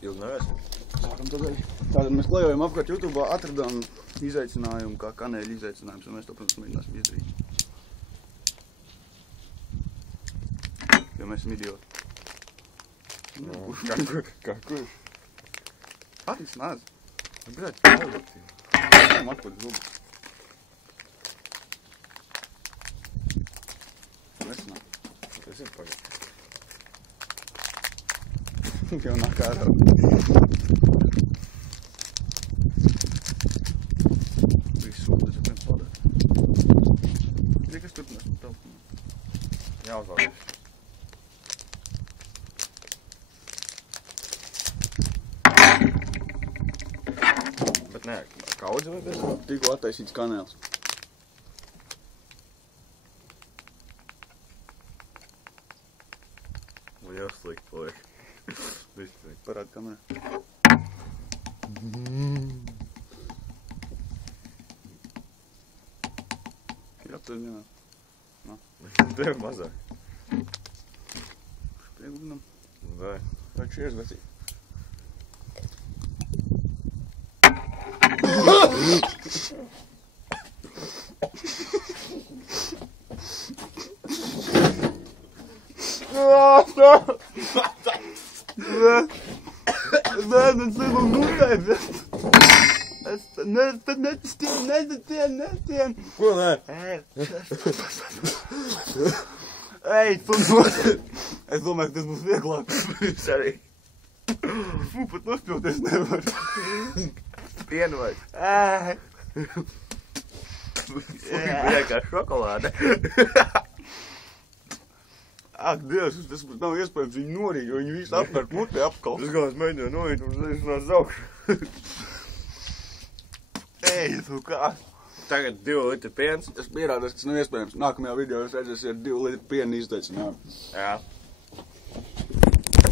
Ilgi neesam. Sākam tādēļ. Tātad mēs klejojam apkārt YouTube, atradām izaicinājumu, kā kanēļa izaicinājums, un mēs to, protams, mēģināsim izdarīt. Jo mēs esam idioti. Kā kurš? Patīs nāc. Bļaļ, paliet. Ejam atpakaļ zubu. Nesanāk. Es zinu, pagaid. Jau nāk ārā. Viss sūdas ir viens padēt. Kas turpinās par telefonu? Jāuzvārdies. Bet nē, kaudzi vai bez? Tikko attaisīts kanēls. Liels slikt, paliek. Viss slikt. Parādi kamerā. Jā, tad vienā. Tev mazāk. Priegudinam. Vai. Vai cheers, vecī. Nē, tas ir mutē, es netien. Ko nē? Ej, tu nosīt. Es domāju, ka tas būs vieglāk. Es arī. Fū, pat nospļauties nevar. Pienu vai? Vienkārši šokolāde. Ak, Dievs, tas nav iespējams viņu norīt, jo viņi visu apvērt mutē apkal. Es galvas mēģināju noiet un iznāc augšu. Ej, tu kā? Tagad 2 litri piens. Tas pierādās, ka tas nav iespējams. Nākamajā video jūs redzēsiet 2 litru piena izteicinājumu. Jā.